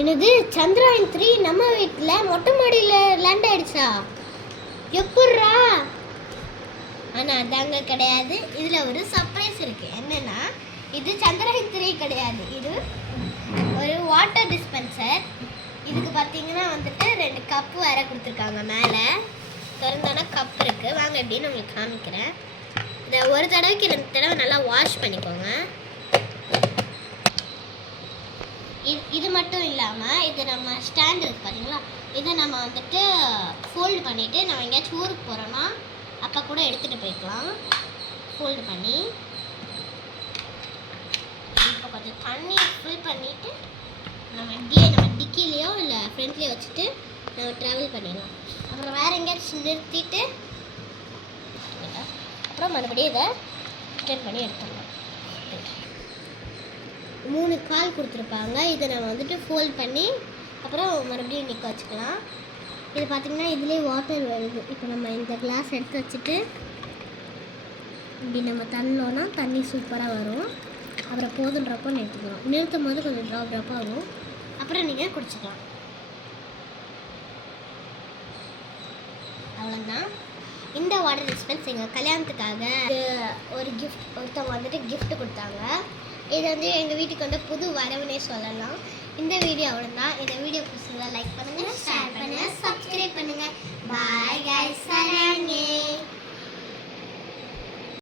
என்னது சந்திராயன் 3 நம்ம வீட்டில் மொட்டை மாடியில் லேண்ட் ஆயிடுச்சா? எப்பட்றா? ஆனால் அதாங்க கிடையாது. இதில் ஒரு சர்ப்ரைஸ் இருக்குது. என்னென்னா இது சந்திராயன் 3 கிடையாது. இது ஒரு வாட்டர் டிஸ்பென்சர். இதுக்கு பார்த்தீங்கன்னா வந்துட்டு 2 கப்பு வேற கொடுத்துருக்காங்க. மேலே திறந்தானா கப் இருக்குது. வாங்க எப்படின்னு உங்களுக்கு காமிக்கிறேன். இதை ஒரு தடவைக்கு 2 தடவை நல்லா வாஷ் பண்ணிக்கோங்க. இது மட்டும் இல்லாமல் இது நம்ம ஸ்டாண்ட் இருக்குது பார்த்தீங்களா, இதை நம்ம வந்துட்டு ஃபோல்டு பண்ணிவிட்டு நம்ம எங்கேயாச்சும் ஊருக்கு போகிறோன்னா அப்போ கூட எடுத்துகிட்டு போய்க்கலாம். ஃபோல்டு பண்ணி இப்போ கொஞ்சம் தண்ணி ஃபில் பண்ணிவிட்டு நம்ம இப்படியே நம்ம டிக்கிலேயோ இல்லை ஃப்ரண்ட்லேயோ வச்சுட்டு நம்ம ட்ராவல் பண்ணிடலாம். அப்புறம் வேறு எங்கேயாச்சும் நிறுத்திட்டு அப்புறம் மறுபடியும் இதை ரிட்டர்ன் பண்ணி எடுத்துடலாம். 3 கால் கொடுத்துருப்பாங்க. இதை நம்ம வந்துட்டு ஃபோல்ட் பண்ணி அப்புறம் மறுபடியும் நிற்க வச்சுக்கலாம். இது பார்த்திங்கன்னா இதுலேயே வாட்டர் வருது. இப்போ நம்ம இந்த கிளாஸ் எடுத்து வச்சுட்டு இப்படி நம்ம தண்ணோன்னா தண்ணி சூப்பராக வரும். அப்புறம் போதுன்றப்போ நிறுத்திக்கலாம். நிறுத்தும் போது கொஞ்சம் ட்ராப் ஆகும். அப்புறம் நீங்கள் குடிச்சிக்கலாம். அவ்வளோதான். இந்த வாட்டர் டிஸ்பென்ஸ் எங்கள் கல்யாணத்துக்காக ஒரு கிஃப்ட் ஒருத்தவங்க வந்துட்டு கிஃப்ட் கொடுத்தாங்க. இது வந்து எங்கள் வீட்டுக்கு வந்து புது வரவுனே சொல்லலாம். இந்த வீடியோ அவ்வளோதான். இந்த வீடியோ பிடிச்சிருந்தா லைக் பண்ணுங்கள், ஷேர் பண்ணுங்கள், சப்ஸ்கிரைப் பண்ணுங்கள். Bye guys.